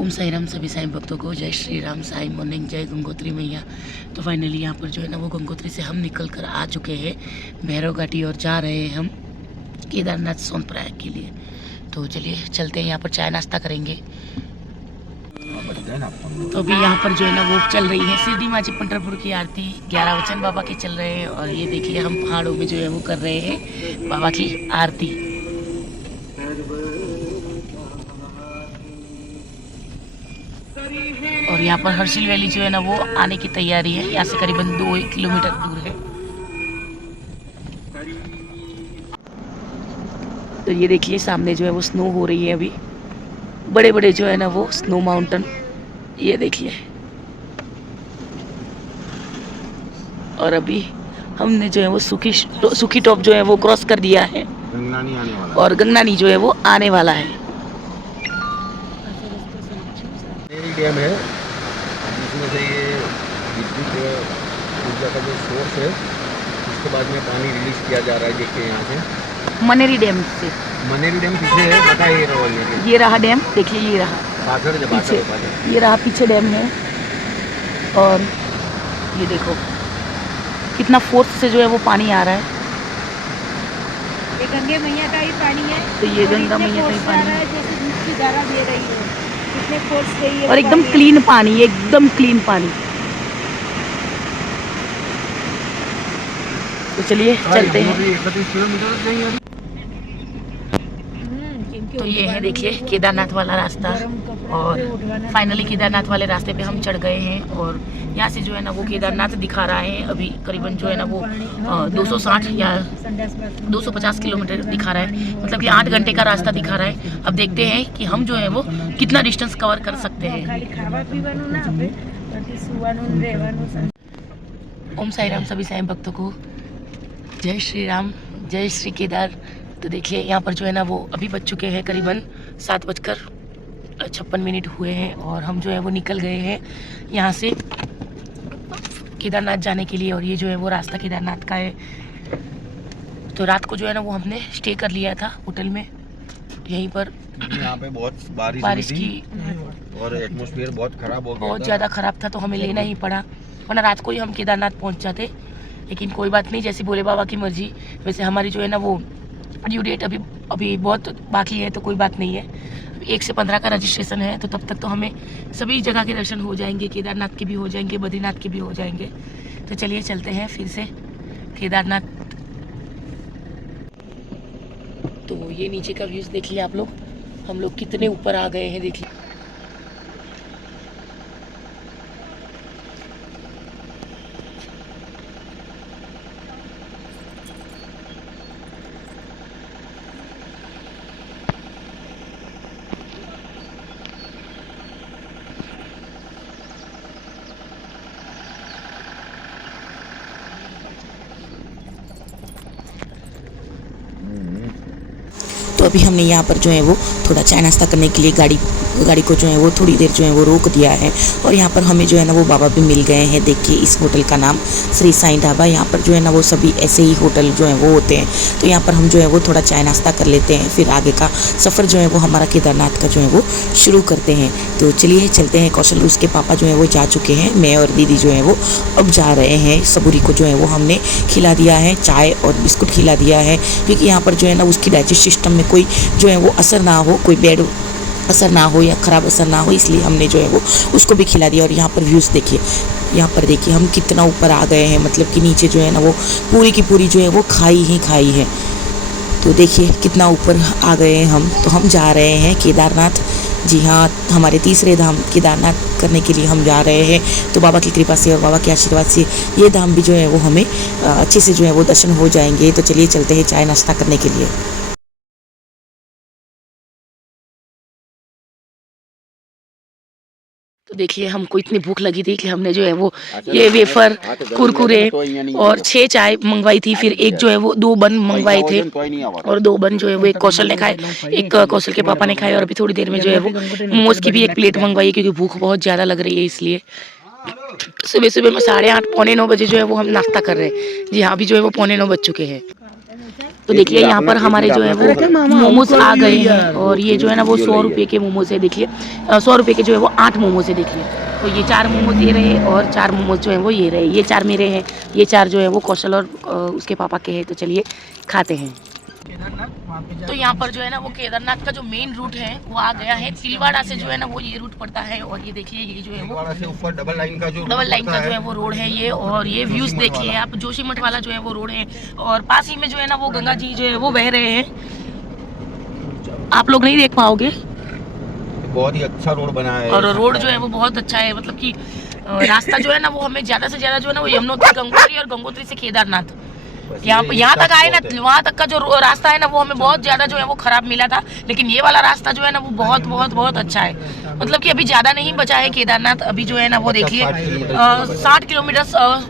ओम साई राम सभी साईं भक्तों को जय श्री राम, साई मॉर्निंग, जय गंगोत्री मैया। तो फाइनली यहाँ पर जो है ना वो गंगोत्री से हम निकल कर आ चुके हैं भैरव घाटी और जा रहे हैं हम केदारनाथ सोनप्रयाग के लिए। तो चलिए चलते हैं, यहाँ पर चाय नाश्ता करेंगे। तो अभी यहाँ पर जो है ना वो चल रही है शिरडी माची पंढरपुर की आरती, 11 वचन बाबा के चल रहे हैं। और ये देखिए हम पहाड़ों में जो है वो कर रहे हैं बाबा की आरती। और यहाँ पर हर्षिल वैली जो है ना वो आने की तैयारी है, यहाँ से करीबन 2 किलोमीटर दूर है। तो ये देखिए सामने जो है वो स्नो हो रही है अभी, बड़े बड़े जो है ना वो स्नो माउंटेन, ये देखिए। और अभी हमने जो है वो सुखी टॉप जो है वो क्रॉस कर दिया है, गंगनानी आने वाला और गंगनानी जो है वो आने वाला है। डैम है जिसमें से ये विद्युत ऊर्जा का जो सोर्स है उसके बाद में पानी रिलीज किया जा रहा है। देखिए यहाँ से मनेरी डैम से, मनेरी डैम पीछे है, पता है ये रहा डैम, देखिए ये रहा पाथर जब पीछे, ये रहा पीछे डैम है। और ये देखो कितना फोर्स से जो है वो पानी आ रहा है। ये गंगे मैया का ही पानी है। तो ये गंगा मैया का ही पानी है, जैसे दूध की धारा दे रही है, कितने फोर्स से ये और एकदम क्लीन पानी, एकदम क्लीन पानी। तो चलिए चलते हैं। 31 किलोमीटर जाएंगे। तो ये है देखिए केदारनाथ वाला रास्ता, और फाइनली केदारनाथ वाले रास्ते पे हम चढ़ गए हैं। और यहाँ से जो है ना वो केदारनाथ दिखा रहा है अभी करीबन जो है ना वो 260 या 250 किलोमीटर दिखा रहा है, मतलब कि 8 घंटे का रास्ता दिखा रहा है। अब देखते हैं कि हम जो है वो कितना डिस्टेंस कवर कर सकते हैं। ओम साई राम सभी साईं भक्तों को जय श्री राम, जय श्री केदार। तो देखिए यहाँ पर जो है ना वो अभी बज चुके हैं करीबन 7:56 हुए हैं, और हम जो है वो निकल गए हैं यहाँ से केदारनाथ जाने के लिए। और ये जो है वो रास्ता केदारनाथ का है। तो रात को जो है ना वो हमने स्टे कर लिया था होटल में यहीं पर। यहाँ पे बहुत बारिश की और एटमॉस्फेयर बहुत खराब हो गया, बहुत ज़्यादा ख़राब था, तो हमें लेना ही पड़ा, वरना रात को ही हम केदारनाथ पहुँच जाते। लेकिन कोई बात नहीं, जैसी भोले बाबा की मर्जी। वैसे हमारी जो है ना वो ड्यू डेट अभी बहुत बाकी है, तो कोई बात नहीं है। 1 से 15 का रजिस्ट्रेशन है, तो तब तक तो हमें सभी जगह के दर्शन हो जाएंगे, केदारनाथ के भी हो जाएंगे, बद्रीनाथ के भी हो जाएंगे। तो चलिए चलते हैं फिर से केदारनाथ। तो ये नीचे का व्यूज़ देखिए आप लोग, हम लोग कितने ऊपर आ गए हैं देखिए। तो अभी हमने यहाँ पर जो है वो थोड़ा चाय नाश्ता करने के लिए गाड़ी को जो है वो थोड़ी देर जो है वो रोक दिया है। और यहाँ पर हमें जो है ना वो बाबा भी मिल गए हैं। देखिए इस होटल का नाम श्री साईं ढाबा। यहाँ पर जो है ना वो सभी ऐसे ही होटल जो है वो होते हैं। तो यहाँ पर हम जो है वो थोड़ा चाय नाश्ता कर लेते हैं, फिर आगे का सफ़र जो है वो हमारा केदारनाथ का जो है वो शुरू करते हैं। तो चलिए चलते हैं। कौशल उसके पापा जो है वो जा चुके हैं, मैं और दीदी जो है वो अब जा रहे हैं। सबूरी को जो है वो हमने खिला दिया है, चाय और बिस्कुट खिला दिया है, क्योंकि यहाँ पर जो है ना उसकी डाइजेस्ट सिस्टम में कोई जो है वो असर ना हो, कोई बैड असर ना हो या ख़राब असर ना हो, इसलिए हमने जो है वो उसको भी खिला दिया। और यहाँ पर व्यूज़ देखिए, यहाँ पर देखिए हम कितना ऊपर आ गए हैं, मतलब कि नीचे जो है ना वो पूरी की पूरी जो है वो खाई ही खाई है। तो देखिए कितना ऊपर आ गए हैं हम। तो हम जा रहे हैं केदारनाथ। जी हाँ, हमारे तीसरे धाम केदारनाथ करने के लिए हम जा रहे हैं। तो बाबा की कृपा से और बाबा के आशीर्वाद से ये धाम भी जो है वो हमें अच्छे से जो है वो दर्शन हो जाएंगे। तो चलिए चलते हैं चाय नाश्ता करने के लिए। तो देखिए हमको इतनी भूख लगी थी कि हमने जो है वो ये वेफर, कुरकुरे और 6 चाय मंगवाई थी। फिर एक जो है वो 2 बन मंगवाए थे, और 2 बन जो है वो एक कौशल ने खाए, एक कौशल के पापा ने खाए। और अभी थोड़ी देर में जो है वो मोमोज की भी एक प्लेट मंगवाई, क्योंकि भूख बहुत ज़्यादा लग रही है इसलिए। सुबह सुबह में 8:30 पौने 9 बजे जो है वो हम नाश्ता कर रहे हैं। जी हाँ, अभी जो है वो पौने 9 बज चुके हैं। तो देखिए यहाँ पर हमारे जो है वो मोमोज आ गए हैं और ये जो है ना वो 100 रुपये के मोमोज है। देखिए 100 रुपये के जो है वो 8 मोमोज है। देखिए तो ये 4 मोमोज ये रहे और 4 मोमोज जो है वो ये रहे। ये 4 मेरे हैं, ये 4 जो है वो कौशल और उसके पापा के हैं। तो चलिए खाते हैं। तो यहाँ पर जो है ना वो केदारनाथ का जो मेन रूट है वो आ गया है। तिलवाड़ा से जो है ना वो ये रूट पड़ता है और ये देखिए ये जो है वो से ऊपर डबल लाइन का जो है वो रोड है ये। और ये व्यूज देखिए आप, जोशीमठ वाला जो है वो रोड है और पास ही में जो है ना वो गंगा जी जो है वो बह रहे हैं। आप लोग नहीं देख पाओगे, बहुत ही अच्छा रोड बना है और रोड जो है वो बहुत अच्छा है। मतलब कि रास्ता जो है ना वो हमें ज्यादा से ज्यादा जो है ना वो यमुनोत्री गंगोत्री और गंगोत्री से केदारनाथ यहाँ तक आए ना, वहाँ तक का जो रास्ता है ना वो हमें बहुत ज्यादा जो है वो खराब मिला था। लेकिन ये वाला रास्ता जो है ना वो बहुत बहुत बहुत अच्छा है। मतलब कि अभी ज्यादा नहीं बचा है केदारनाथ। अभी जो है ना वो देखिए 60 किलोमीटर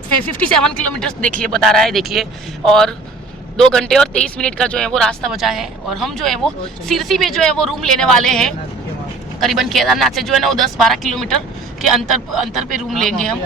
57 किलोमीटर देखिए बता रहा है। देखिए और 2 घंटे और 23 मिनट का जो है वो रास्ता बचा है। और हम जो है वो सिरसी में जो है वो रूम लेने वाले हैं। करीबन केदारनाथ से जो है ना वो 10-12 किलोमीटर के अंतर पे रूम लेंगे हम।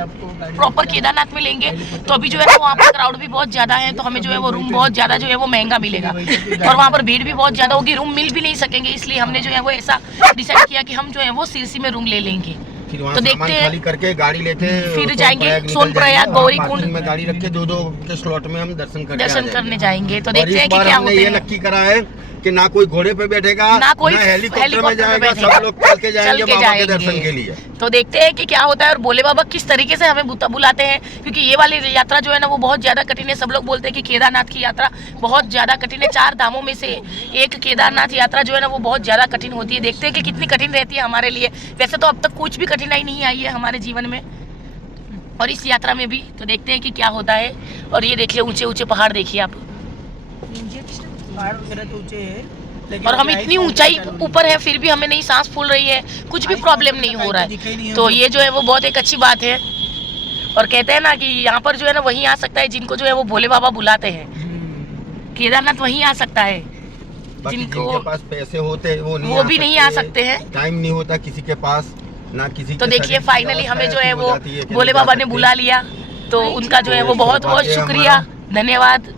प्रॉपर केदारनाथ में लेंगे तो अभी जो है ना वहाँ पर क्राउड भी बहुत ज़्यादा है, तो हमें जो है वो रूम बहुत ज़्यादा जो है वो महंगा मिलेगा और वहाँ पर भीड़ भी बहुत ज़्यादा होगी, रूम मिल भी नहीं सकेंगे। इसलिए हमने जो है वो ऐसा डिसाइड किया कि हम जो है वो सिरसी में रूम ले लेंगे। तो देखते हैं, खाली करके गाड़ी लेके फिर जाएंगे सोनप्रयाग गौरीकुंड में गाड़ी रख के 2-2 के स्लॉट में हम दर्शन करने जाएंगे। तो देखते हैं कि क्या होता है। ये नक्की करा है कि ना कोई घोड़े पे बैठेगा ना कोई हेलीकॉप्टर में जाएगा, सब लोग चल के जाएंगे बाबा के दर्शन के लिए। तो देखते हैं कि क्या होता है और भोले बाबा किस तरीके से हमें बुलाते हैं, क्योंकि ये वाली यात्रा जो है ना वो बहुत ज्यादा कठिन है। सब लोग बोलते हैं कि केदारनाथ की यात्रा बहुत ज्यादा कठिन है। 4 धामों में से एक केदारनाथ यात्रा जो है ना वो बहुत ज्यादा कठिन होती है। देखते हैं कि कितनी कठिन रहती है हमारे लिए। वैसे तो अब तक कुछ भी कठिनाई नहीं आई है हमारे जीवन में और इस यात्रा में भी। तो देखते हैं कि क्या होता है। और ये देखिए ऊंचे ऊंचे पहाड़ देखिए आप, पहाड़ वगैरह तो ऊंचे है, और हम इतनी ऊंचाई ऊपर है फिर भी हमें नहीं सांस फूल रही है, कुछ भी प्रॉब्लम नहीं हो रहा है। तो ये जो है वो बहुत एक अच्छी बात है। और कहते हैं ना कि यहाँ पर जो है ना वही आ सकता है जिनको जो है वो भोले बाबा बुलाते हैं। केदारनाथ वही आ सकता है जिनके पास पैसे होते वो भी नहीं आ सकते हैं, टाइम नहीं होता किसी के पास ना किसी। तो देखिए फाइनली हमें जो है वो भोले बाबा ने बुला लिया, तो उनका जो है वो बहुत बहुत शुक्रिया, धन्यवाद।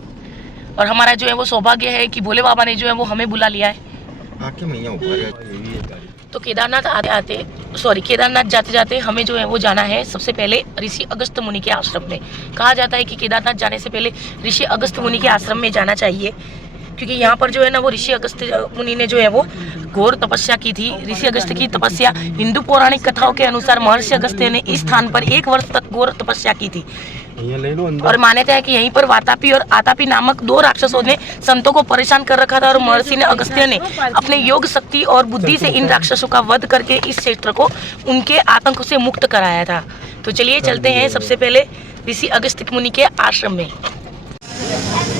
और हमारा जो है वो सौभाग्य है कि भोले बाबा ने जो है वो हमें बुला लिया है। तो केदारनाथ जाते जाते हमें जो है वो जाना है सबसे पहले ऋषि अगस्त मुनि के आश्रम में। कहा जाता है कि केदारनाथ जाने से पहले ऋषि अगस्त मुनि के आश्रम में जाना चाहिए, क्योंकि यहाँ पर जो है ना वो ऋषि अगस्त मुनि ने जो है वो घोर तपस्या की थी। ऋषि अगस्त की तपस्या हिंदू पौराणिक कथाओं के अनुसार महर्षि अगस्त्य ने इस स्थान पर 1 वर्ष तक घोर तपस्या की थी। और मान्यता है कि यहीं पर वातापी और आतापी नामक 2 राक्षसों ने संतों को परेशान कर रखा था और महर्षि ने अगस्त्य ने अपने योग शक्ति और बुद्धि से इन राक्षसों का वध करके इस क्षेत्र को उनके आतंक से मुक्त कराया था। तो चलिए चलते हैं सबसे पहले ऋषि अगस्त मुनि के आश्रम में।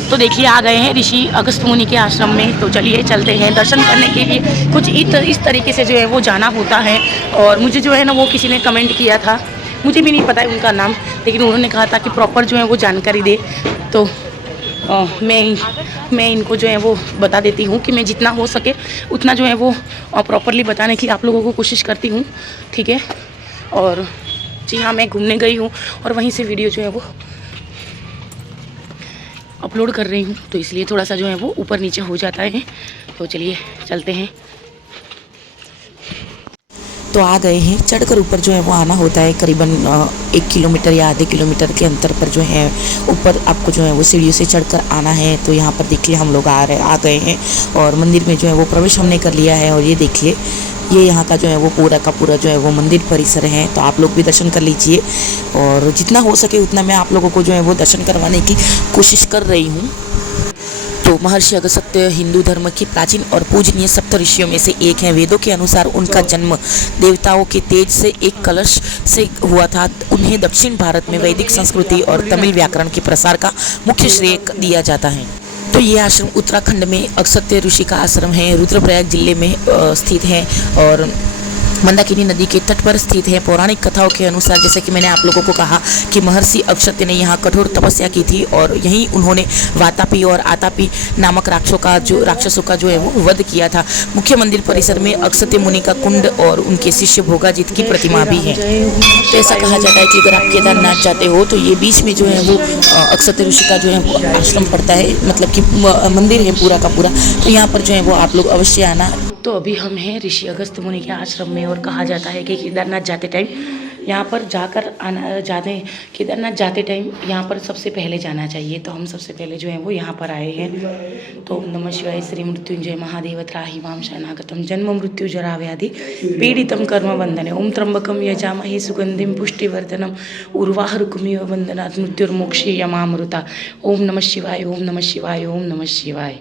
तो देखिए आ गए हैं ऋषि अगस्त मुनि के आश्रम में। तो चलिए चलते हैं दर्शन करने के लिए। कुछ इस तरीके से जो है वो जाना होता है। और मुझे जो है ना वो किसी ने कमेंट किया था, मुझे भी नहीं पता है उनका नाम, लेकिन उन्होंने कहा था कि प्रॉपर जो है वो जानकारी दे। तो मैं इनको जो है वो बता देती हूँ कि मैं जितना हो सके उतना जो है वो प्रॉपरली बताने की आप लोगों को कोशिश करती हूँ, ठीक है। और जी हाँ, मैं घूमने गई हूँ और वहीं से वीडियो जो है वो अपलोड कर रही हूँ, तो इसलिए थोड़ा सा जो है वो ऊपर नीचे हो जाता है। तो चलिए चलते हैं। तो आ गए हैं, चढ़कर ऊपर जो है वो आना होता है। करीबन 1 किलोमीटर या आधे किलोमीटर के अंतर पर जो है ऊपर आपको जो है वो सीढ़ियों से चढ़कर आना है। तो यहाँ पर देखिए हम लोग आ गए हैं और मंदिर में जो है वो प्रवेश हमने कर लिया है। और ये देखिए ये यहाँ का जो है वो पूरा का पूरा जो है वो मंदिर परिसर है। तो आप लोग भी दर्शन कर लीजिए और जितना हो सके उतना मैं आप लोगों को जो है वो दर्शन करवाने की कोशिश कर रही हूँ। तो महर्षि अगस्त्य हिंदू धर्म की प्राचीन और पूजनीय सप्त ऋषियों में से एक हैं। वेदों के अनुसार उनका जन्म देवताओं के तेज से एक कलश से हुआ था। उन्हें दक्षिण भारत में वैदिक संस्कृति और तमिल व्याकरण के प्रसार का मुख्य श्रेय दिया जाता है। तो ये आश्रम उत्तराखंड में अगस्त्य ऋषि का आश्रम है, रुद्रप्रयाग जिले में स्थित है। और मंदाकिनी नदी के तट पर स्थित है। पौराणिक कथाओं के अनुसार, जैसे कि मैंने आप लोगों को कहा कि महर्षि अक्षत्य ने यहाँ कठोर तपस्या की थी और यहीं उन्होंने वातापी और आतापी नामक राक्षसों का जो है वो वध किया था। मुख्य मंदिर परिसर में अक्षत्य मुनि का कुंड और उनके शिष्य भोगाजित की प्रतिमा भी है। तो ऐसा कहा जाता है कि अगर आप केदारनाथ जाते हो तो ये बीच में जो है वो अक्षत्य ऋषि का जो है वो आश्रम पड़ता है, मतलब कि मंदिर है पूरा का पूरा। तो यहाँ पर जो है वो आप लोग अवश्य आना। तो अभी हम हैं ऋषि अगस्त्य मुनि के आश्रम में और कहा जाता है कि केदारनाथ जाते टाइम यहाँ पर केदारनाथ जाते टाइम यहाँ पर सबसे पहले जाना चाहिए। तो हम सबसे पहले जो है वो यहाँ पर आए हैं। तो ओम नमः शिवाय श्री मृत्युंजय महादेव त्राहि मां शरणागतम जन्म मृत्यु जरा व्याधि पीड़ितम कर्म बंधने ओम त्र्यंबकम यजामहे सुगंधिम पुष्टिवर्धनम उर्वारुकमिव बंधनात् मृत्युर्मोक्षे यमामृता। ओम नमः शिवाय, ओम नमः शिवाय, ओम नमः शिवाय।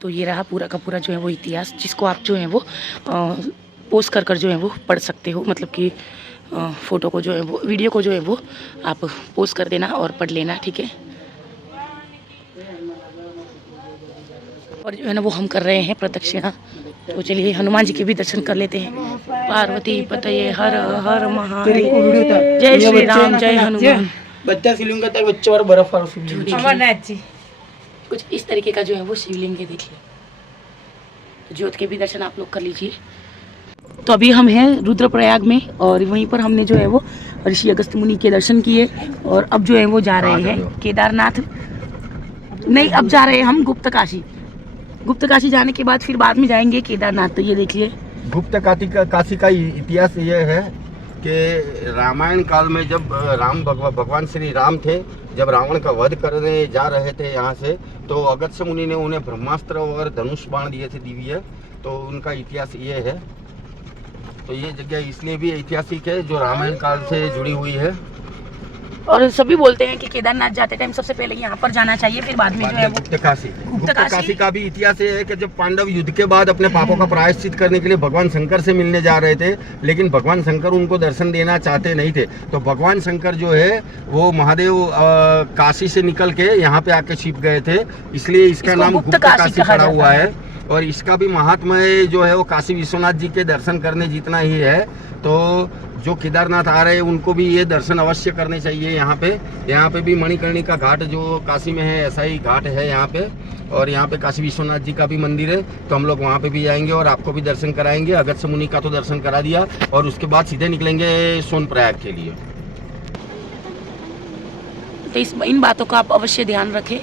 तो ये रहा पूरा का पूरा जो है वो इतिहास, जिसको आप जो है वो पोस्ट कर जो है वो पढ़ सकते हो। मतलब कि फ़ोटो को जो है वो, वीडियो को जो है वो आप पोस्ट कर देना और पढ़ लेना, ठीक है। और जो है ना वो हम कर रहे हैं प्रदक्षिणा। तो चलिए हनुमान जी के भी दर्शन कर लेते हैं। पार्वती पतये हर हर महादेव, जय श्री राम, जय हनुमान। बच्चा शिवलिंग का बच्चा और बर्फ और अमरनाथ जी कुछ इस तरीके का जो है वो शिवलिंग है, देखिए। तो ज्योत के भी दर्शन आप लोग कर लीजिए। तो अभी हम हैं रुद्रप्रयाग में और वहीं पर हमने जो है वो ऋषि अगस्त्य मुनि के दर्शन किए और अब जो है वो जा रहे हैं केदारनाथ। नहीं, अब जा रहे हैं हम गुप्त काशी जाने के बाद फिर बाद में जाएंगे केदारनाथ। तो ये देखिए गुप्त काशी का इतिहास ये है कि रामायण काल में जब भगवान श्री राम थे, जब रावण का वध करने जा रहे थे यहाँ से, तो अगस्त्य मुनि ने उन्हें ब्रह्मास्त्र और धनुष बाण दिए थे दिव्य। तो उनका इतिहास ये है। तो ये जगह इसलिए भी ऐतिहासिक है जो रामायण काल से जुड़ी हुई है। और सभी बोलते हैं कि केदारनाथ जाते टाइम सबसे पहले यहाँ पर जाना चाहिए, फिर बाद में जो है वो गुप्त काशी का भी इतिहास ये है कि जब पांडव युद्ध के बाद अपने पापों का प्रायश्चित करने के लिए भगवान शंकर से मिलने जा रहे थे, लेकिन भगवान शंकर उनको दर्शन देना चाहते नहीं थे। तो भगवान शंकर जो है वो महादेव काशी से निकल के यहाँ पे आके छिप गए थे, इसलिए इसका नाम गुप्त काशी पड़ा हुआ है। और इसका भी महात्म्य जो है वो काशी विश्वनाथ जी के दर्शन करने जितना ही है। तो जो केदारनाथ आ रहे हैं उनको भी ये दर्शन अवश्य करने चाहिए। यहाँ पे भी मणिकर्णिका घाट जो काशी में है, ऐसा ही घाट है यहाँ पे। और यहाँ पे काशी विश्वनाथ जी का भी मंदिर है, तो हम लोग वहाँ पे भी जाएंगे और आपको भी दर्शन कराएंगे। अगस्त्य मुनि का तो दर्शन करा दिया और उसके बाद सीधे निकलेंगे सोनप्रयाग के लिए। तो इन बातों का आप अवश्य ध्यान रखें।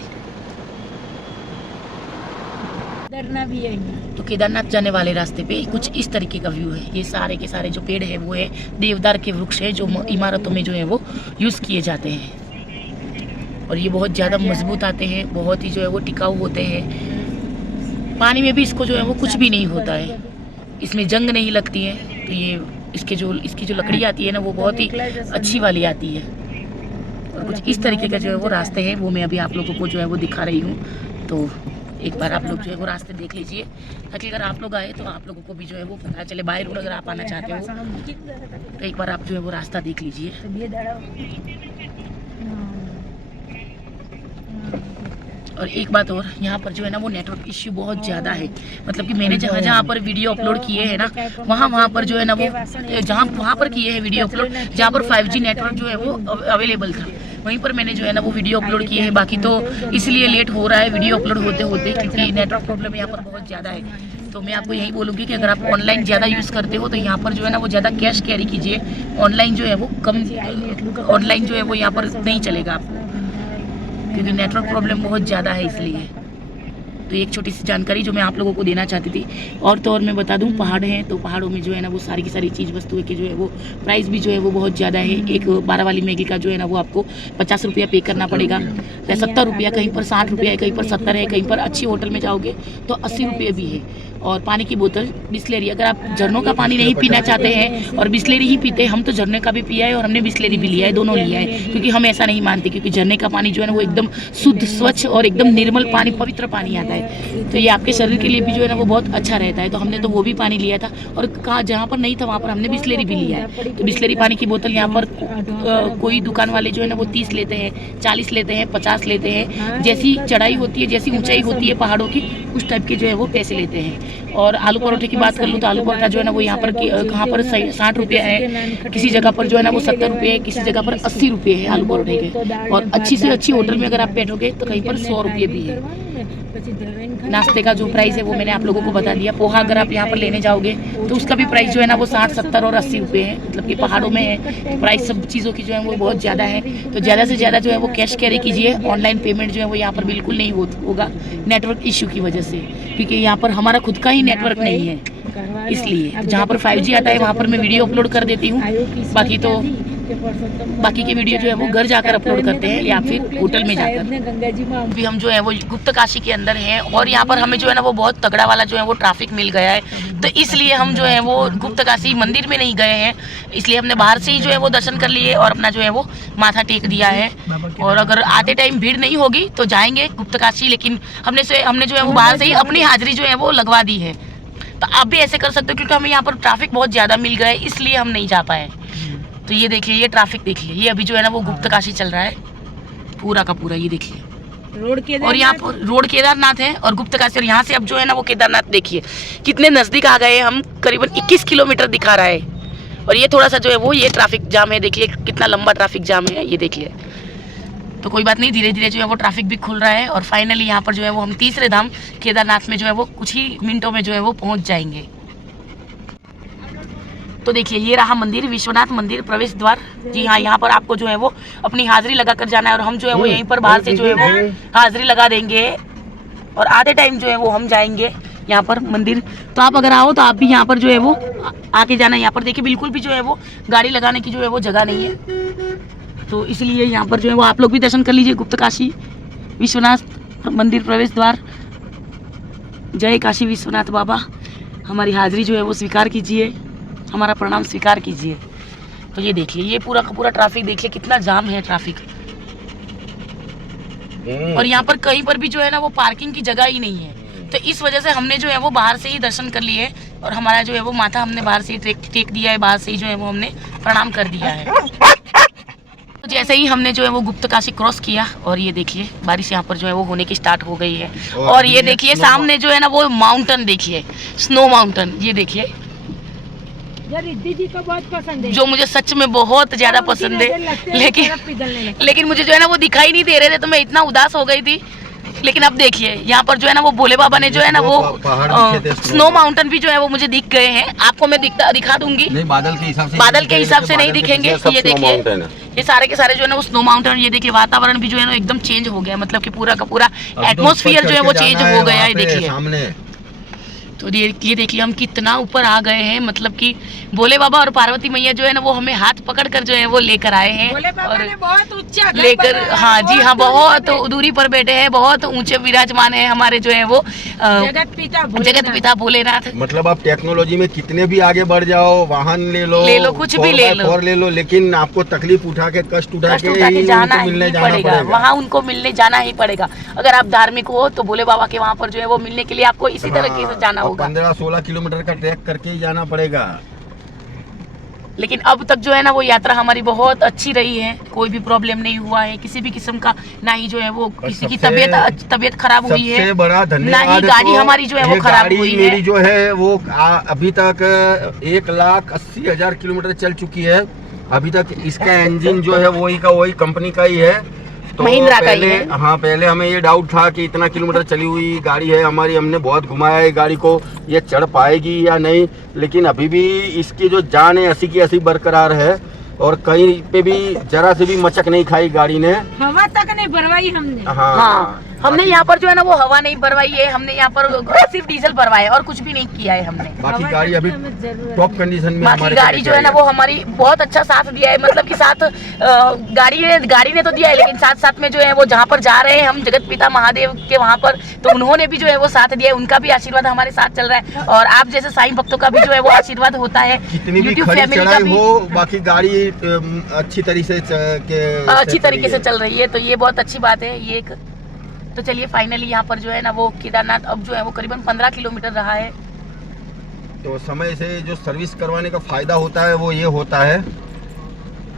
डरना भी है। तो केदारनाथ जाने वाले रास्ते पे कुछ इस तरीके का व्यू है। ये सारे के सारे जो पेड़ है वो है देवदार के वृक्ष है, जो इमारतों में जो है वो यूज़ किए जाते हैं। और ये बहुत ज़्यादा मजबूत आते हैं, बहुत ही जो है वो टिकाऊ होते हैं। पानी में भी इसको जो है वो कुछ भी नहीं होता है, इसमें जंग नहीं लगती है। तो ये इसकी जो लकड़ी आती है ना वो बहुत ही अच्छी वाली आती है। और कुछ इस तरीके का जो है वो रास्ते हैं, वो मैं अभी आप लोगों को जो है वो दिखा रही हूँ। तो एक बार आप लोग जो है वो रास्ते देख लीजिए, ताकि अगर आप लोग आए तो आप लोगों को भी जो है वो पता चले। बाय रोड अगर आप आना चाहते हो तो एक बार आप जो है वो रास्ता देख लीजिए। और एक बात और, यहाँ पर जो है ना वो नेटवर्क इश्यू बहुत ज़्यादा है। मतलब कि मैंने जहाँ पर वीडियो अपलोड किए हैं ना, वहाँ पर जो है ना वो वहाँ पर किए हैं वीडियो अपलोड जहाँ पर 5G नेटवर्क जो है वो अवेलेबल था, वहीं पर मैंने जो है ना वो वीडियो अपलोड किए हैं। बाकी तो इसलिए लेट हो रहा है वीडियो अपलोड होते होते, क्योंकि नेटवर्क प्रॉब्लम यहाँ पर बहुत ज़्यादा है। तो मैं आपको यही बोलूँगी कि अगर आप ऑनलाइन ज़्यादा यूज़ करते हो तो यहाँ पर जो है ना वो ज़्यादा कैश कैरी कीजिए। ऑनलाइन जो है वो ऑनलाइन जो है वो यहाँ पर नहीं चलेगा आपको, क्योंकि नेटवर्क प्रॉब्लम बहुत ज़्यादा है इसलिए। तो एक छोटी सी जानकारी जो मैं आप लोगों को देना चाहती थी। और तो और मैं बता दूं, पहाड़ हैं तो पहाड़ों में जो है ना वो सारी की सारी चीज़ वस्तुएं के जो है वो प्राइस भी जो है वो बहुत ज़्यादा है। एक 12 वाली मैगी का जो है ना वो आपको 50 रुपया पे करना पड़ेगा, या 70 रुपया, कहीं पर 60 रुपया है, कहीं पर 70 है, कहीं पर अच्छी होटल में जाओगे तो 80 रुपये भी है। और पानी की बोतल बिस्लेरी, अगर आप झरनों का पानी नहीं पीना चाहते हैं और बिस्लेरी ही पीते हैं, हम तो झरने का भी पिया है और हमने बिस्लेरी भी लिया है, दोनों लिया है, क्योंकि हम ऐसा नहीं मानते, क्योंकि झरने का पानी जो है ना वो एकदम शुद्ध, स्वच्छ और एकदम निर्मल पानी, पवित्र पानी आता है। तो ये आपके शरीर के लिए भी जो है ना वो बहुत अच्छा रहता है। तो हमने तो वो भी पानी लिया था, और कहाँ जहाँ पर नहीं था वहाँ पर हमने बिस्लेरी भी लिया है। तो बिस्लेरी पानी की बोतल यहाँ पर कोई दुकान वाले जो है ना वो 30 लेते हैं, 40 लेते हैं, 50 लेते हैं। जैसी चढ़ाई होती है, जैसी ऊंचाई होती है पहाड़ों की, उस टाइप के जो है वो पैसे लेते हैं। और आलू परोठे की बात कर लूँ तो आलू परोठा जो है ना वो यहाँ पर कहाँ पर 60 रुपये है, किसी जगह पर जो है ना वो 70 रुपये है, किसी जगह पर 80 रुपये है आलू परोठे के। और अच्छी से अच्छी होटल में अगर आप बैठोगे तो कहीं पर 100 रुपये भी है। नाश्ते का जो प्राइस है वो मैंने आप लोगों को बता दिया। पोहा अगर आप यहाँ पर लेने जाओगे तो उसका भी प्राइस जो है ना वो 60, 70 और 80 रुपये है। मतलब कि पहाड़ों में है, प्राइस सब चीज़ों की जो है वो बहुत ज़्यादा है। तो ज़्यादा से ज़्यादा जो है वो कैश कैरी कीजिए। ऑनलाइन पेमेंट जो है वो यहाँ पर बिल्कुल नहीं होगा, नेटवर्क इशू की वजह से, क्योंकि यहाँ पर हमारा खुद का ही नेटवर्क नहीं है। इसलिए जहाँ पर 5G आता है वहाँ पर मैं वीडियो अपलोड कर देती हूँ, बाकी के वीडियो जो है वो घर जाकर अपलोड करते हैं या फिर होटल में जाकर। अभी हम जो है वो गुप्त काशी के अंदर हैं और यहाँ पर हमें जो है ना वो बहुत तगड़ा वाला जो है वो ट्रैफिक मिल गया है। तो इसलिए हम जो है वो गुप्त काशी मंदिर में नहीं गए हैं, इसलिए हमने बाहर से ही जो है वो दर्शन कर लिए और अपना जो है वो माथा टेक दिया है। और अगर आते टाइम भीड़ नहीं होगी तो जाएंगे गुप्त काशी, लेकिन हमने जो है वो बाहर से ही अपनी हाजिरी जो है वो लगवा दी है। तो आप भी ऐसे कर सकते हो, क्योंकि हमें यहाँ पर ट्रैफिक बहुत ज़्यादा मिल गया है, इसलिए हम नहीं जा पाए। तो ये देखिए, ये ट्रैफिक देखिए, ये अभी जो है ना वो गुप्त काशी चल रहा है पूरा का पूरा, ये देखिए रोड के, और यहाँ पर रोड केदारनाथ है और गुप्त काशी, और यहाँ से अब जो है ना वो केदारनाथ देखिए कितने नज़दीक आ गए हम, करीबन 21 किलोमीटर दिखा रहा है। और ये थोड़ा सा जो है वो ये ट्रैफिक जाम है, देखिए कितना लंबा ट्रैफिक जाम है, ये देखिए। तो कोई बात नहीं, धीरे धीरे जो है वो ट्रैफिक भी खुल रहा है और फाइनली यहाँ पर जो है वो हम तीसरे धाम केदारनाथ में जो है वो कुछ ही मिनटों में जो है वो पहुँच जाएंगे। तो देखिए, ये रहा मंदिर, विश्वनाथ मंदिर प्रवेश द्वार। जी हाँ, यहाँ पर आपको जो है वो अपनी हाजिरी लगा कर जाना है और हम जो है वो यहीं पर बाहर से जो है वो हाजिरी लगा देंगे और आधे टाइम जो है वो हम जाएंगे यहाँ पर मंदिर। तो आप अगर आओ तो आप भी यहाँ पर जो है वो आके जाना। यहाँ पर देखिए बिल्कुल भी जो है वो गाड़ी लगाने की जो है वो जगह नहीं है, तो इसलिए यहाँ पर जो है वो आप लोग भी दर्शन कर लीजिए गुप्त काशी विश्वनाथ मंदिर प्रवेश द्वार। जय काशी विश्वनाथ बाबा, हमारी हाजिरी जो है वो स्वीकार कीजिए, हमारा प्रणाम स्वीकार कीजिए। तो ये देखिए, ये पूरा का पूरा ट्रैफिक देखिए कितना जाम है ट्रैफिक। और यहाँ पर कहीं पर भी जो है ना वो पार्किंग की जगह ही नहीं है, तो इस वजह से हमने जो है वो बाहर से ही दर्शन कर लिए और हमारा जो है वो माथा हमने बाहर से ही टेक दिया है, बाहर से ही जो है वो हमने प्रणाम कर दिया है। तो जैसे ही हमने जो है वो गुप्त काशी क्रॉस किया और ये देखिए बारिश यहाँ पर जो है वो होने की स्टार्ट हो गई है। और ये देखिए सामने जो है ना वो माउंटेन देखिए, स्नो माउंटेन, ये देखिए रिद्धि जी को बहुत पसंद है, जो मुझे सच में बहुत ज्यादा पसंद है, लेकिन मुझे जो है ना वो दिखाई नहीं दे रहे थे, तो मैं इतना उदास हो गई थी। लेकिन अब देखिए यहाँ पर जो है ना वो भोले बाबा ने जो है ना वो स्नो माउंटेन भी जो है वो मुझे दिख गए हैं। आपको मैं दिखा दूंगी, नहीं बादल के हिसाब से नहीं दिखेंगे। ये देखिए, ये सारे के सारे जो है ना वो स्नो माउंटेन, ये देखिए वातावरण भी जो है ना एकदम चेंज हो गया, मतलब कि पूरा का पूरा एटमॉस्फेयर जो है वो चेंज हो गया है। देखिए, तो ये देखिए हम कितना ऊपर आ गए हैं, मतलब कि भोले बाबा और पार्वती मैया जो है ना वो हमें हाथ पकड़ कर जो है वो लेकर आए हैं और बहुत ऊंचा लेकर, हाँ जी हाँ, बहुत दूरी पर बैठे हैं, बहुत ऊंचे विराजमान है हमारे जो है वो जगत पिता भोलेनाथ। मतलब आप टेक्नोलॉजी में कितने भी आगे बढ़ जाओ, वाहन ले लो कुछ भी ले लो, लेकिन आपको तकलीफ उठा के कष्ट उठा के जाना ही पड़ेगा, वहाँ उनको मिलने जाना ही पड़ेगा। अगर आप धार्मिक हो तो भोले बाबा के वहाँ पर जो है वो मिलने के लिए आपको इसी तरीके से जाना होगा, 15-16 किलोमीटर का ट्रैक करके ही जाना पड़ेगा। लेकिन अब तक जो है ना वो यात्रा हमारी बहुत अच्छी रही है, कोई भी प्रॉब्लम नहीं हुआ है किसी भी किस्म का, ना ही जो है वो किसी की तबियत खराब हुई है, सबसे बड़ा धन्यवाद, ना ही गाड़ी हमारी जो है वो खराब हुई है। मेरी जो है वो अभी तक 1,80,000 किलोमीटर चल चुकी है अभी तक। इसका इंजन जो है वही कंपनी का ही है। तो पहले हमें ये डाउट था कि इतना किलोमीटर चली हुई गाड़ी है हमारी, हमने बहुत घुमाया है गाड़ी को, ये चढ़ पाएगी या नहीं, लेकिन अभी भी इसकी जो जान है 80 की 80 बरकरार है और कहीं पे भी जरा से भी मचक नहीं खाई गाड़ी ने, हवा तक नहीं भरवाई हमने। हाँ, हमने यहाँ पर जो है ना वो हवा नहीं भरवाई है, हमने यहाँ पर सिर्फ डीजल भरवाया है और कुछ भी नहीं किया है हमने। बाकी गाड़ी अभी टॉप कंडीशन में बाकी गाड़ी जो है ना वो हमारी बहुत अच्छा साथ दिया है, मतलब कि साथ गाड़ी ने तो दिया है, लेकिन साथ साथ में जो है वो जहाँ पर जा रहे हैं हम जगत पिता महादेव के वहाँ पर, तो उन्होंने भी जो है वो साथ दिया है, उनका भी आशीर्वाद हमारे साथ चल रहा है और आप जैसे साईं भक्तों का भी जो है वो आशीर्वाद होता है। कितनी भी YouTube खड़ी फैमिली का चढ़ाई भी हो, बाकी गाड़ी अच्छी तरीके से चल रही है, तो ये बहुत अच्छी बात है ये एक। तो चलिए फाइनली यहाँ पर जो है ना वो केदारनाथ अब जो है वो करीबन 15 किलोमीटर रहा है। तो समय से जो सर्विस करवाने का फायदा होता है वो ये होता है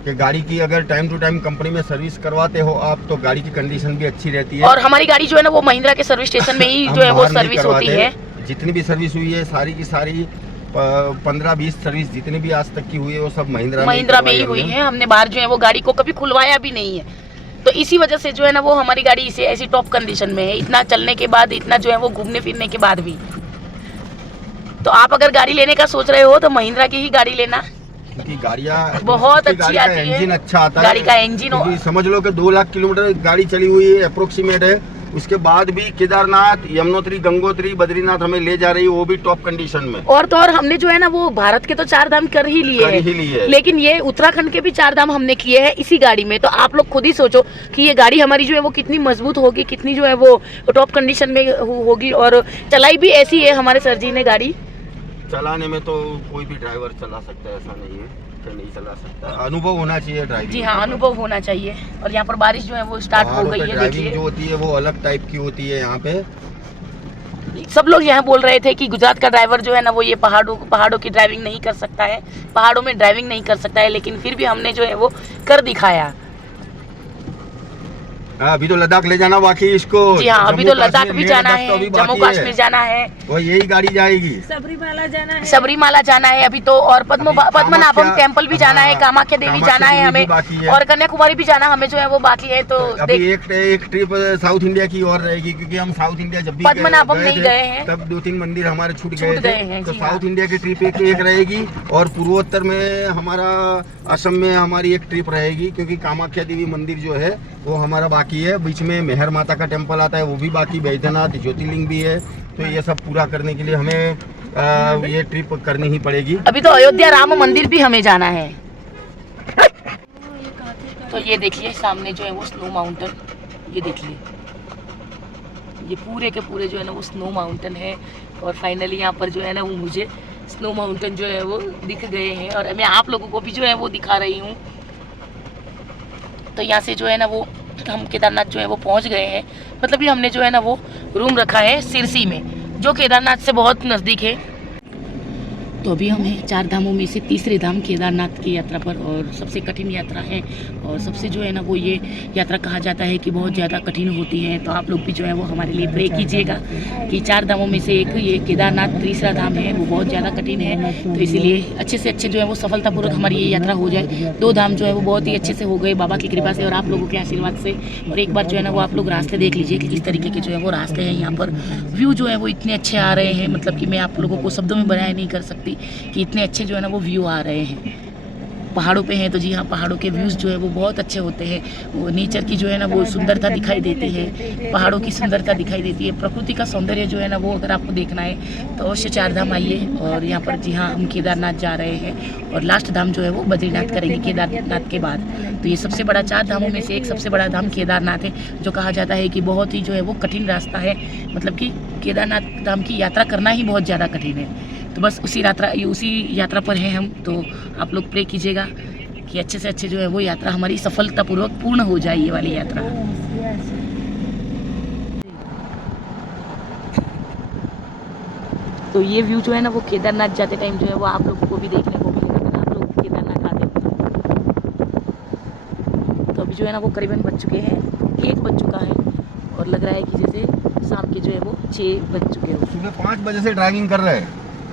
कि गाड़ी की अगर टाइम टू टाइम कंपनी में सर्विस करवाते हो आप, तो गाड़ी की कंडीशन भी अच्छी रहती है। और हमारी गाड़ी जो है ना वो महिंद्रा के सर्विस स्टेशन में ही जो है वो सर्विस होती है। जितनी भी सर्विस हुई है सारी की सारी 15-20 सर्विस जितनी भी आज तक की हुई है वो सब महिंद्रा में ही हुई है। हमने बाहर जो है वो गाड़ी को कभी खुलवाया भी नहीं है, तो इसी वजह से जो है ना वो हमारी गाड़ी इसे ऐसी टॉप कंडीशन में है, इतना चलने के बाद, इतना जो है वो घूमने फिरने के बाद भी। तो आप अगर गाड़ी लेने का सोच रहे हो तो महिंद्रा की ही गाड़ी लेना, क्योंकि गाड़ियाँ बहुत अच्छी आती है, इंजन अच्छा आता है, गाड़ी का इंजन समझ लो कि 2 लाख किलोमीटर गाड़ी चली हुई है अप्रोक्सीमेट है, उसके बाद भी केदारनाथ, यमुनोत्री, गंगोत्री, बद्रीनाथ हमें ले जा रही है, वो भी टॉप कंडीशन में। और तो और हमने जो है ना वो भारत के तो 4 धाम कर ही लिए हैं, लेकिन ये उत्तराखंड के भी 4 धाम हमने किए हैं इसी गाड़ी में। तो आप लोग खुद ही सोचो कि ये गाड़ी हमारी जो है वो कितनी मजबूत होगी, कितनी जो है वो टॉप कंडीशन में होगी, और चलाई भी ऐसी है हमारे सर जी ने गाड़ी। चलाने में तो कोई भी ड्राइवर चला सकता है, ऐसा नहीं है कि नहीं चला सकता, अनुभव होना चाहिए ड्राइविंग। जी हाँ, अनुभव होना चाहिए। और यहाँ पर बारिश जो है वो स्टार्ट हो गई है, ड्राइविंग जो होती है वो अलग टाइप की होती है। यहाँ पे सब लोग यहाँ बोल रहे थे कि गुजरात का ड्राइवर जो है ना वो ये पहाड़ों की ड्राइविंग नहीं कर सकता है, पहाड़ों में ड्राइविंग नहीं कर सकता है, लेकिन फिर भी हमने जो है वो कर दिखाया। अभी तो लद्दाख ले जाना बाकी इसको। जी हाँ, अभी तो लद्दाख भी जाना है, जम्मू कश्मीर जाना है, वो यही गाड़ी जाएगी। सबरीमाला जाना है अभी तो, और पद्मनाभम टेम्पल भी जाना है, कामाख्या देवी जाना है हमें, और कन्याकुमारी भी जाना हमें जो है वो बाकी है। तो अभी एक ट्रिप साउथ इंडिया की और रहेगी, क्योंकि हम साउथ इंडिया जब भी पद्मनाभम नहीं गए हैं, तब 2-3 मंदिर हमारे छूट गए थे। तो साउथ इंडिया की ट्रिप एक रहेगी, और पूर्वोत्तर में हमारा असम में हमारी एक ट्रिप रहेगी, क्योंकि कामाख्या देवी मंदिर जो है वो हमारा बाकी है। बीच में मेहर माता का टेम्पल आता है, वो भी बाकी, बैद्यनाथ ज्योतिर्लिंग भी है। तो ये सब पूरा करने के लिए हमें ये ट्रिप करनी ही पड़ेगी। अभी तो अयोध्या राम मंदिर भी हमें जाना है। तो ये देखिए सामने जो है वो स्नो माउंटेन, ये देखिए ये पूरे के पूरे जो है ना वो स्नो माउंटेन है। और फाइनली यहाँ पर जो है ना वो मुझे स्नो माउंटेन जो है वो दिख गए हैं, और मैं आप लोगों को भी जो है वो दिखा रही हूँ। तो यहाँ से जो है ना वो हम केदारनाथ जो है वो पहुँच गए हैं, मतलब ये हमने जो है ना वो रूम रखा है सिरसी में, जो केदारनाथ से बहुत नज़दीक है। तो अभी हम हैं 4 धामों में से तीसरे धाम केदारनाथ की यात्रा पर, और सबसे कठिन यात्रा है, और सबसे जो है ना वो ये यात्रा कहा जाता है कि बहुत ज़्यादा कठिन होती है। तो आप लोग भी जो है वो हमारे लिए प्रे कीजिएगा कि 4 धामों में से एक ये केदारनाथ तीसरा धाम है, वो बहुत ज़्यादा कठिन है। तो इसीलिए अच्छे से अच्छे जो है वो सफलतापूर्वक हमारी ये यात्रा हो जाए। 2 धाम जो है वो बहुत ही अच्छे से हो गए बाबा की कृपा से और आप लोगों के आशीर्वाद से। और एक बार जो है ना वो आप लोग रास्ते देख लीजिए कि किस तरीके के जो है वो रास्ते हैं। यहाँ पर व्यू जो है वो इतने अच्छे आ रहे हैं, मतलब कि मैं आप लोगों को शब्दों में बयान नहीं कर सकती कि इतने अच्छे जो है ना वो व्यू आ रहे हैं। पहाड़ों पे हैं तो जी हाँ, पहाड़ों के व्यूज़ जो है वो बहुत अच्छे होते हैं। वो नेचर की जो है ना वो सुंदरता दिखाई देती है, पहाड़ों की सुंदरता दिखाई देती है, प्रकृति का सौंदर्य जो है ना वो अगर आपको देखना है तो अवश्य 4 धाम आइए। और यहाँ पर जी हाँ हम केदारनाथ जा रहे हैं, और लास्ट धाम जो है वो बद्रीनाथ करेंगे केदारनाथ के बाद। तो ये सबसे बड़ा 4 धामों में से एक सबसे बड़ा धाम केदारनाथ है, जो कहा जाता है कि बहुत ही जो है वो कठिन रास्ता है, मतलब कि केदारनाथ धाम की यात्रा करना ही बहुत ज़्यादा कठिन है। तो बस उसी यात्रा पर हैं हम। तो आप लोग प्रे कीजिएगा कि अच्छे से अच्छे जो है वो यात्रा हमारी सफलतापूर्वक पूर्ण हो जाए, ये वाली यात्रा। तो ये व्यू जो है ना वो केदारनाथ जाते टाइम जो है वो आप लोगों को भी देखने को मिलेगा अगर आप लोग केदारनाथ आते हो। तो अभी जो है ना वो करीबन बज चुके हैं, 1 बज चुका है, और लग रहा है कि जैसे शाम के जो है वो 6 बज चुके हो। सुबह 5 बजे से ड्राइविंग कर रहे हैं,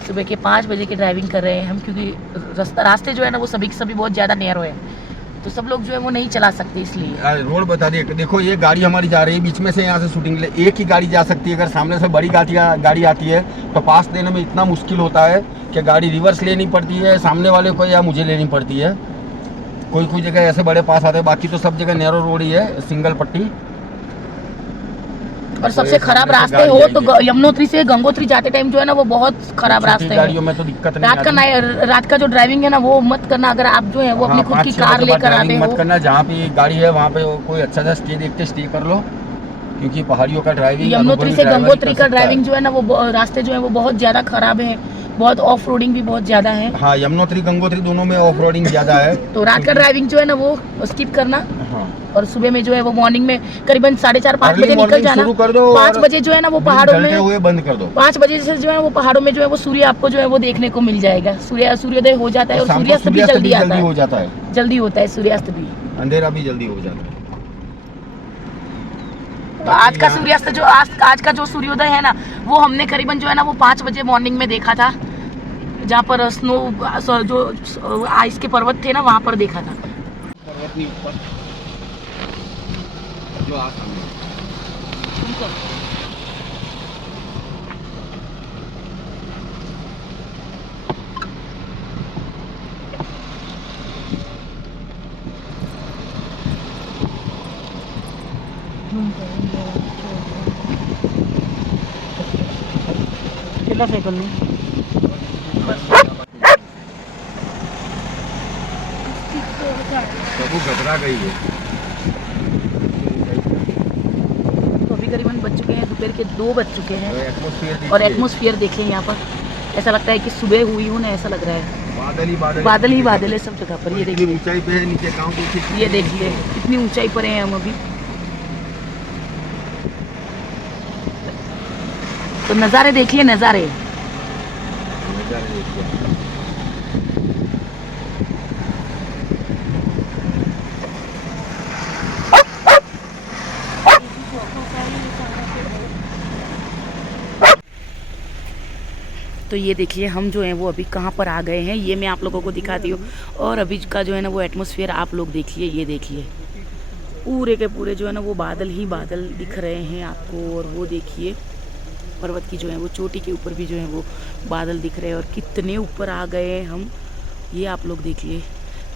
सुबह के 5 बजे की ड्राइविंग कर रहे हैं हम, क्योंकि रास्ते जो है ना वो सभी बहुत ज़्यादा नैरो है, तो सब लोग जो है वो नहीं चला सकते, इसलिए रोड बता दिए। देखो ये गाड़ी हमारी जा रही है बीच में से, यहाँ से शूटिंग ले एक ही गाड़ी जा सकती है। अगर सामने से बड़ी गाड़ी आती है तो पास देने में इतना मुश्किल होता है कि गाड़ी रिवर्स लेनी पड़ती है सामने वाले को, या मुझे लेनी पड़ती है। कोई जगह ऐसे बड़े पास आते हैं, बाकी तो सब जगह नैरो रोड ही है, सिंगल पट्टी। और सबसे खराब रास्ते हो तो यमुनोत्री से गंगोत्री जाते टाइम जो है ना वो बहुत खराब रास्ते हैं। गाड़ियों में तो दिक्कत नहीं रात का जो ड्राइविंग है ना वो मत करना, अगर आप जो है वो अपनी खुद की कार लेकर आते मत हो। करना, जहाँ पे गाड़ी है वहाँ पे कोई अच्छा सा स्टे देख के स्टे कर लो, क्योंकि पहाड़ियों का ड्राइविंग, यमुनोत्री से गंगोत्री का ड्राइविंग जो है ना वो रास्ते जो है वो बहुत ज्यादा खराब है, बहुत ऑफ रोडिंग भी बहुत ज्यादा है। हाँ, यमुनोत्री गंगोत्री दोनों में ऑफ रोडिंग ज्यादा है। तो रात का ड्राइविंग जो है ना वो स्किप करना, हाँ। और सुबह में जो है वो मॉर्निंग में करीबन 4:30-5 बजे निकल जाना। शुरू कर दो, 5 बजे जो है ना वो पहाड़ों में हुए बंद कर दो। 5 बजे से जो है वो पहाड़ों में जो है वो सूर्य आपको जो है वो देखने को मिल जाएगा। सूर्योदय हो जाता है और सूर्यास्त भी जल्दी आता है, हो जाता है, जल्दी होता है सूर्यास्त भी, अंधेरा भी जल्दी हो जाता है। तो आज का सूर्यास्त जो आज का जो सूर्योदय है ना वो हमने करीबन जो है ना वो 5 बजे मॉर्निंग में देखा था, जहाँ पर स्नो जो आइस के पर्वत थे ना वहाँ पर देखा था। पर्वत नहीं ऊपर जो कितना साइकिल में प्रभु घबरा गई है। तो अभी करीबन बज चुके हैं दोपहर के 2 बज चुके हैं एटमॉस्फेयर और एटमॉस्फेयर देखिए यहाँ पर, ऐसा लगता है कि सुबह हुई हूँ ना, ऐसा लग रहा है। बादल ही बादल है सब जगह पर। ये देखिए ऊंचाई पे है, नीचे गांव देखिए, ये देखिए कितनी ऊंचाई पर हैं हम अभी। तो नज़ारे देखिए, नज़ारे। तो ये देखिए हम जो हैं वो अभी कहाँ पर आ गए हैं, ये मैं आप लोगों को दिखाती हूँ। और अभी का जो है ना वो एटमॉस्फेयर आप लोग देखिए, ये देखिए पूरे के पूरे जो है ना वो बादल ही बादल दिख रहे हैं आपको। और वो देखिए पर्वत की जो है वो चोटी के ऊपर भी जो है वो बादल दिख रहे हैं, और कितने ऊपर आ गए हैं हम, ये आप लोग देखिए।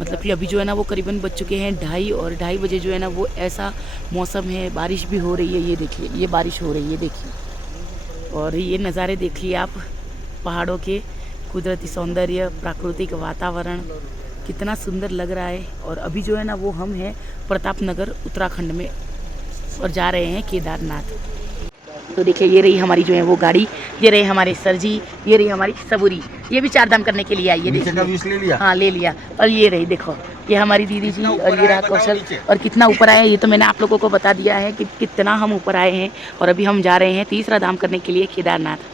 मतलब कि अभी जो है ना वो करीबन बज चुके हैं 2:30 और 2:30 बजे जो है ना वो ऐसा मौसम है, बारिश भी हो रही है। ये देखिए, ये बारिश हो रही है देखिए। और ये नज़ारे देखिए आप, पहाड़ों के कुदरती सौंदर्य, प्राकृतिक वातावरण कितना सुंदर लग रहा है। और अभी जो है ना वो हम हैं प्रतापनगर उत्तराखंड में और जा रहे हैं केदारनाथ। तो देखिए ये रही हमारी जो है वो गाड़ी, ये रहे हमारे सर जी, ये रही हमारी सबूरी, ये भी 4 धाम करने के लिए आई है। नीचे का व्यूज ले लिया? हाँ ले लिया। और ये रही देखो, ये हमारी दीदी जी और ये रहा कौशल। और कितना ऊपर आए ये तो मैंने आप लोगों को बता दिया है कि कितना हम ऊपर आए हैं। और अभी हम जा रहे हैं तीसरा धाम करने के लिए केदारनाथ।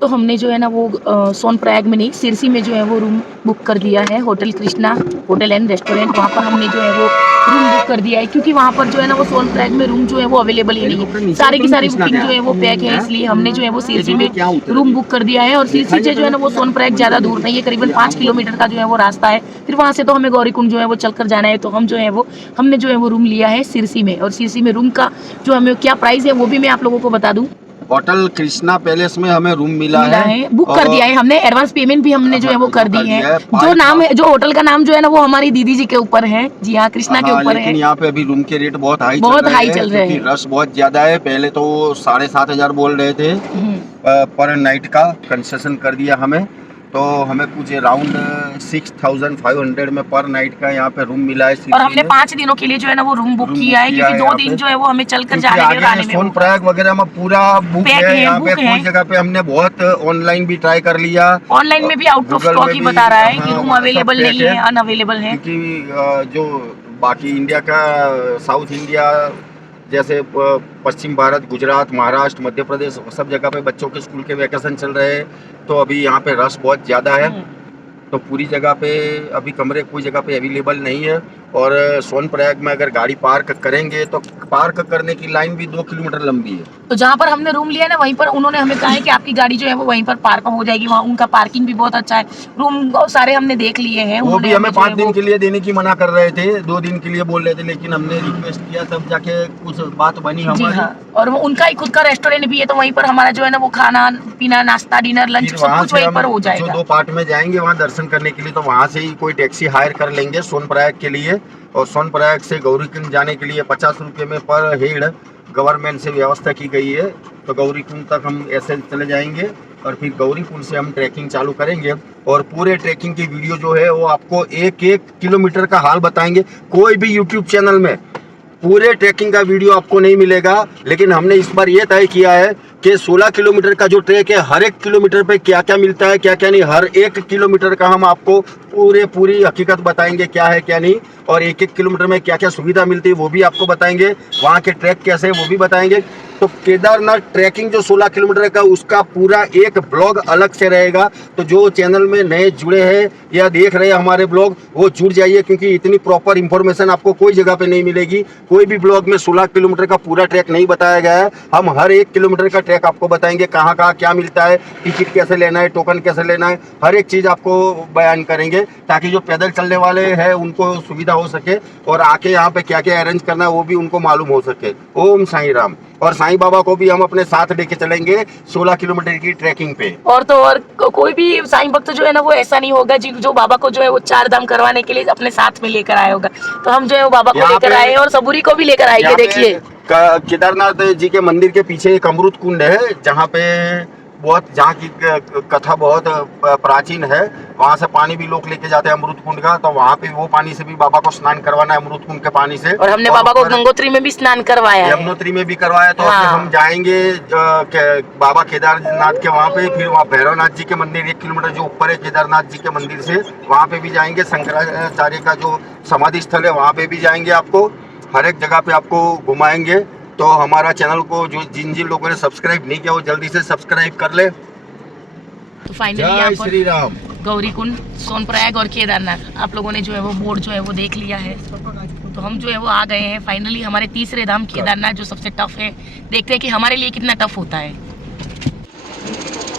तो हमने जो है ना वो सोनप्रयाग में नहीं, सिरसी में जो है वो रूम बुक कर दिया है, hotel Krishna hotel and restaurant. वहाँ पर हमने जो है वो रूम बुक कर दिया है, क्योंकि वहाँ पर जो है ना वो सोनप्रयाग में रूम जो है वो अवेलेबल ही नहीं है, सारी की सारी बुकिंग जो है वो पैक है। इसलिए हमने जो है वो सिरसी में रूम बुक कर दिया है। और सिरसी से जो है ना वो सोनप्रयाग ज़्यादा दूर नहीं है, करीबन 5 किलोमीटर का जो है वो रास्ता है। फिर वहाँ से तो हमें गौरीकुंड जो है वो चलकर जाना है। तो हम जो है वो हमने जो है वो रूम लिया है सिरसी में। और सिरसी में रूम का जो हमें क्या प्राइस है वो भी मैं आप लोगों को बता दूँ। होटल कृष्णा पैलेस में हमें रूम मिला है, बुक कर दिया है हमने, एडवांस पेमेंट भी हमने जो है वो कर दी है। जो नाम है, जो होटल का नाम जो है ना वो हमारी दीदी जी के ऊपर है। जी हाँ, कृष्णा के ऊपर है। लेकिन यहाँ पे अभी रूम के रेट बहुत हाई चल रहे हैं, रश बहुत ज्यादा है। पहले तो 7,500 बोल रहे थे पर नाइट का, कंसेशन कर दिया हमें। तो हमें कुछ अराउंड 6,500 में पर नाइट का यहाँ पे रूम मिला है। और हमने 5 दिनों के लिए जो है ना वो रूम बुक किया है, क्योंकि 2 दिन जो है वो हमें चलकर जाने में आने में। सोनप्रयाग वगैरह में पूरा बुक है। यहाँ पे कोई जगह पे हमने बहुत ऑनलाइन भी ट्राई कर लिया, ऑनलाइन में भी आउट ऑफ स्टॉक ही बता रहा है कि रूम अवेलेबल नहीं है, अनअवेलेबल है। क्योंकि जो बाकी इंडिया का, साउथ इंडिया जैसे पश्चिम भारत, गुजरात, महाराष्ट्र, मध्य प्रदेश, सब जगह पे बच्चों के स्कूल के वैकेशन चल रहे हैं। तो अभी यहाँ पे रश बहुत ज़्यादा है। तो पूरी जगह पे अभी कमरे कोई जगह पे अवेलेबल नहीं है। और सोनप्रयाग में अगर गाड़ी पार्क करेंगे तो पार्क करने की लाइन भी 2 किलोमीटर लंबी है। तो जहाँ पर हमने रूम लिया ना वहीं पर उन्होंने हमें कहा है कि आपकी गाड़ी जो है वो वहीं पर पार्क हो जाएगी। वहाँ उनका पार्किंग भी बहुत अच्छा है। रूम सारे हमने देख लिए हैं। वो भी हमें 5 दिन के लिए देने की मना कर रहे थे, 2 दिन के लिए बोल रहे थे, लेकिन हमने रिक्वेस्ट किया तब जाके कुछ बात बनी हमारी। हाँ। और वो उनका ही खुद का रेस्टोरेंट भी है, तो वहीं पर हमारा जो है ना वो खाना पीना, नाश्ता, डिनर, लंच सब कुछ वहीं पर हो जाएगा। जो 2 पार्ट में जाएंगे वहाँ दर्शन करने के लिए, तो वहाँ से ही कोई टैक्सी हायर कर लेंगे सोनप्रयाग के लिए। और सोनप्रयाग से गौरीकुंड जाने के लिए 50 रुपये में पर हेड गवर्नमेंट से व्यवस्था की गई है। तो गौरी कुंड तक हम ऐसे चले जाएंगे और फिर गौरी कुंड से हम ट्रैकिंग चालू करेंगे और पूरे ट्रैकिंग की वीडियो जो है वो आपको एक एक किलोमीटर का हाल बताएंगे। कोई भी यूट्यूब चैनल में पूरे ट्रैकिंग का वीडियो आपको नहीं मिलेगा, लेकिन हमने इस बार ये तय किया है कि 16 किलोमीटर का जो ट्रैक है हर एक किलोमीटर पे क्या क्या मिलता है क्या क्या नहीं, हर एक किलोमीटर का हम आपको पूरी हकीकत बताएंगे क्या है क्या नहीं, और एक एक किलोमीटर में क्या क्या सुविधा मिलती है वो भी आपको बताएंगे, वहाँ के ट्रैक कैसे है वो भी बताएंगे। तो केदारनाथ ट्रैकिंग जो 16 किलोमीटर का उसका पूरा एक ब्लॉग अलग से रहेगा। तो जो चैनल में नए जुड़े हैं या देख रहे हैं हमारे ब्लॉग वो जुड़ जाइए, क्योंकि इतनी प्रॉपर इंफॉर्मेशन आपको कोई जगह पे नहीं मिलेगी। कोई भी ब्लॉग में 16 किलोमीटर का पूरा ट्रैक नहीं बताया गया है। हम हर एक किलोमीटर का ट्रैक आपको बताएंगे, कहाँ कहाँ क्या मिलता है, टिकट कैसे लेना है, टोकन कैसे लेना है, हर एक चीज़ आपको बयान करेंगे ताकि जो पैदल चलने वाले हैं उनको सुविधा हो सके और आके यहाँ पे क्या क्या अरेंज करना है वो भी उनको मालूम हो सके। ओम साईं राम। और साईं बाबा को भी हम अपने साथ लेके चलेंगे 16 किलोमीटर की ट्रैकिंग पे। और तो और कोई भी साईं भक्त जो है ना वो ऐसा नहीं होगा जो बाबा को जो है वो 4 धाम करवाने के लिए अपने साथ में लेकर आया होगा। तो हम जो है वो बाबा को लेकर आए और सबूरी को भी लेकर आएंगे। देखिए केदारनाथ जी के मंदिर के पीछे एक अमृत कुंड है जहाँ की कथा बहुत प्राचीन है। वहाँ से पानी भी लोग लेके जाते हैं अमृत कुंड का, तो वहाँ पे वो पानी से भी बाबा को स्नान करवाना है अमृत कुंड के पानी से। और हमने बाबा को गंगोत्री में भी स्नान करवाया है, यमुनोत्री में भी करवाया। तो हाँ। हम जाएंगे बाबा केदारनाथ के वहाँ पे, फिर वहाँ भैरवनाथ जी के मंदिर 1 किलोमीटर जो ऊपर है केदारनाथ जी के मंदिर से, वहाँ पे भी जाएंगे। शंकराचार्य का जो समाधि स्थल है वहाँ पे भी जाएंगे। आपको हर एक जगह पे आपको घुमाएंगे। तो हमारा चैनल को जो जिन लोगों ने सब्सक्राइब नहीं किया वो जल्दी से सब्सक्राइब कर ले। तो फाइनली यहाँ पर श्री राम। गौरी कुंड, सोनप्रयाग और केदारनाथ आप लोगों ने जो है वो बोर्ड जो है वो देख लिया है। तो हम जो है वो आ गए हैं फाइनली हमारे तीसरे धाम केदारनाथ, जो सबसे टफ है। देखते हैं कि हमारे लिए कितना टफ होता है।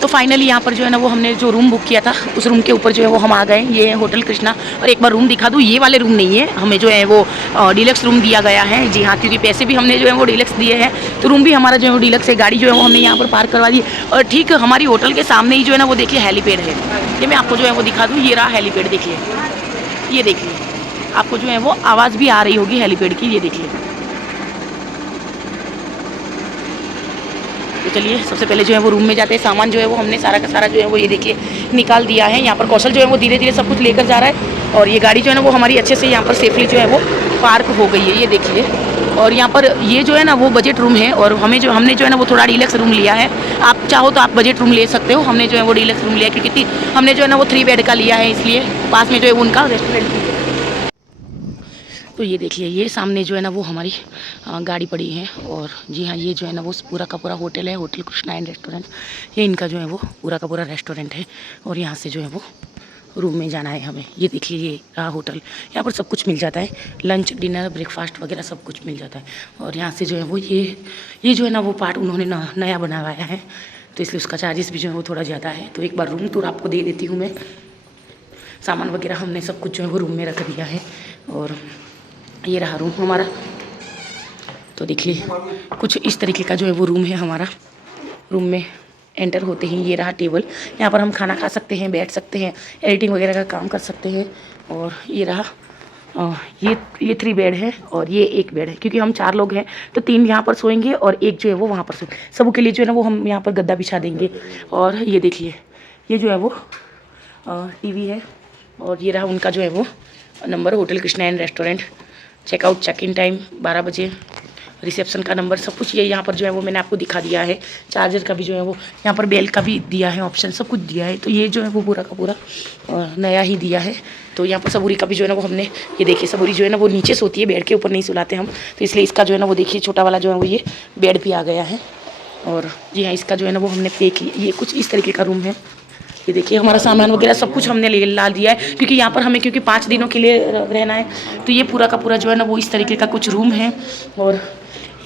तो फाइनली यहाँ पर जो है ना वो हमने जो रूम बुक किया था उस रूम के ऊपर जो है वो हम आ गए। ये है होटल कृष्णा। और एक बार रूम दिखा दूँ, ये वाले रूम नहीं है, हमें जो है वो डीलक्स रूम दिया गया है। जी हाँ, क्योंकि पैसे भी हमने जो है वो डीलक्स दिए हैं, तो रूम भी हमारा जो है वो डीलक्स है। गाड़ी जो है वो हमने यहाँ पर पार्क करवा दी और ठीक हमारी होटल के सामने ही जो है ना वो देखिए हेलीपैड है। ये मैं आपको जो है वो दिखा दूँ, ये रहा हेलीपैड। देखिए, ये देखिए, आपको जो है वो आवाज़ भी आ रही होगी हेलीपैड की। ये देखिए। तो चलिए सबसे पहले जो है वो रूम में जाते हैं। सामान जो है वो हमने सारा का सारा जो है वो ये देखिए निकाल दिया है। यहाँ पर कौशल जो है वो धीरे धीरे सब कुछ लेकर जा रहा है और ये गाड़ी जो है ना वो हमारी अच्छे से यहाँ पर सेफली जो है वो पार्क हो गई है। ये देखिए। और यहाँ पर ये जो है ना वो बजट रूम है और हमने जो है ना वो थोड़ा डीलक्स रूम लिया है। आप चाहो तो आप बजट रूम ले सकते हो। हमने जो है वो डीलक्स रूम लिया है क्योंकि हमने जो है ना वो 3 बेड का लिया है, इसलिए पास में जो है उनका रेस्टोरेंट। तो ये देखिए, ये सामने जो है ना वो हमारी गाड़ी पड़ी है और जी हाँ, ये जो है ना वो पूरा का पूरा होटल है, होटल कृष्णा एंड रेस्टोरेंट। ये इनका जो है वो पूरा का पूरा रेस्टोरेंट है और यहाँ से जो है वो रूम में जाना है हमें। ये देखिए, ये रहा होटल। यहाँ पर सब कुछ मिल जाता है, लंच डिनर ब्रेकफास्ट वगैरह सब कुछ मिल जाता है। और यहाँ से जो है वो ये जो है ना वो पार्ट उन्होंने नया बनवाया है, तो इसलिए उसका चार्जेस भी जो है वो थोड़ा ज़्यादा है। तो एक बार रूम टूर आपको दे देती हूँ मैं। सामान वगैरह हमने सब कुछ जो है वो रूम में रख दिया है और ये रहा रूम हमारा। तो देखिए कुछ इस तरीके का जो है वो रूम है हमारा। रूम में एंटर होते ही ये रहा टेबल, यहाँ पर हम खाना खा सकते हैं, बैठ सकते हैं, एडिटिंग वगैरह का काम कर सकते हैं। और ये रहा ये 3 बेड है और ये 1 बेड है, क्योंकि हम 4 लोग हैं तो 3 यहाँ पर सोएंगे और 1 जो है वो वहाँ पर सोएंगे। सबों के लिए जो है ना वो हम यहाँ पर गद्दा बिछा देंगे। और ये देखिए, ये जो है वो टीवी है और ये रहा उनका जो है वो number, hotel Krishna and restaurant. Checkout check in time 12 बजे, रिसेप्शन का नंबर, सब कुछ ये यहाँ पर जो है वो मैंने आपको दिखा दिया है। चार्जर का भी जो है वो यहाँ पर बेल का भी दिया है ऑप्शन, सब कुछ दिया है। तो ये जो है वो पूरा का पूरा नया ही दिया है। तो यहाँ पर सबूरी का भी जो है ना वो हमने, ये देखिए सबूरी जो है ना वो नीचे सोती है, बेड के ऊपर नहीं सुलाते हम, तो इसलिए इसका जो है ना वो देखिए छोटा वाला जो है वो ये बेड भी आ गया है। और जी हाँ, इसका जो है ना वो हमने पे किया। ये कुछ इस तरीके का रूम है। ये देखिए हमारा सामान वगैरह सब कुछ हमने ला दिया है, क्योंकि यहाँ पर हमें 5 दिनों के लिए रहना है। तो ये पूरा का पूरा जो है ना वो इस तरीके का कुछ रूम है। और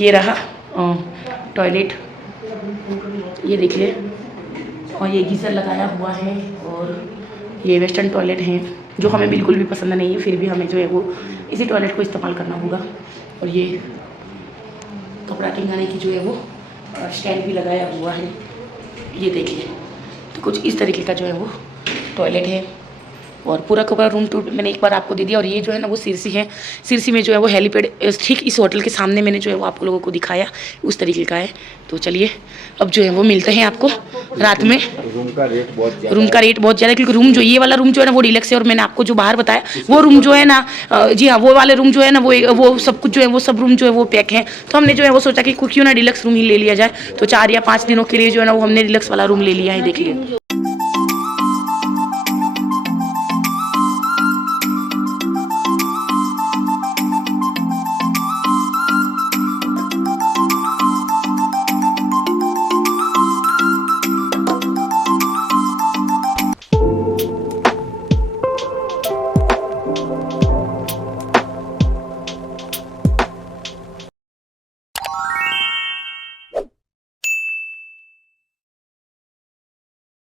ये रहा टॉयलेट, ये देखिए, और ये गीज़र लगाया हुआ है। और ये वेस्टर्न टॉयलेट है जो हमें बिल्कुल भी पसंद नहीं है, फिर भी हमें जो है वो इसी टॉयलेट को इस्तेमाल करना होगा। और ये कपड़ा टिंगाने की जो है वो स्टैंड भी लगाया हुआ है। ये देखिए, तो कुछ इस तरीके का जो है वो टॉयलेट है। और पूरा का पूरा रूम टूर मैंने एक बार आपको दे दिया। और ये जो है ना वो सिरसी है, सिरसी में जो है वो हेलीपैड ठीक इस होटल के सामने मैंने जो है वो आप लोगों को दिखाया उस तरीके का है। तो चलिए अब जो है वो मिलते हैं आपको रात में। रूम का रेट बहुत ज़्यादा क्योंकि रूम जो ये वाला रूम जो है ना वो डिलक्स है, और मैंने आपको जो बाहर बताया वो रूम जो है ना जी हाँ वो वाले रूम जो है ना वो सब कुछ जो है वो सब रूम जो है वो पैक है। तो हमने जो है वो सोचा कि क्यों ना डिलक्स रूम ही ले लिया जाए। तो 4 या 5 दिनों के लिए जो है ना वो हमने डिलक्स वाला रूम ले लिया है, देख लिया।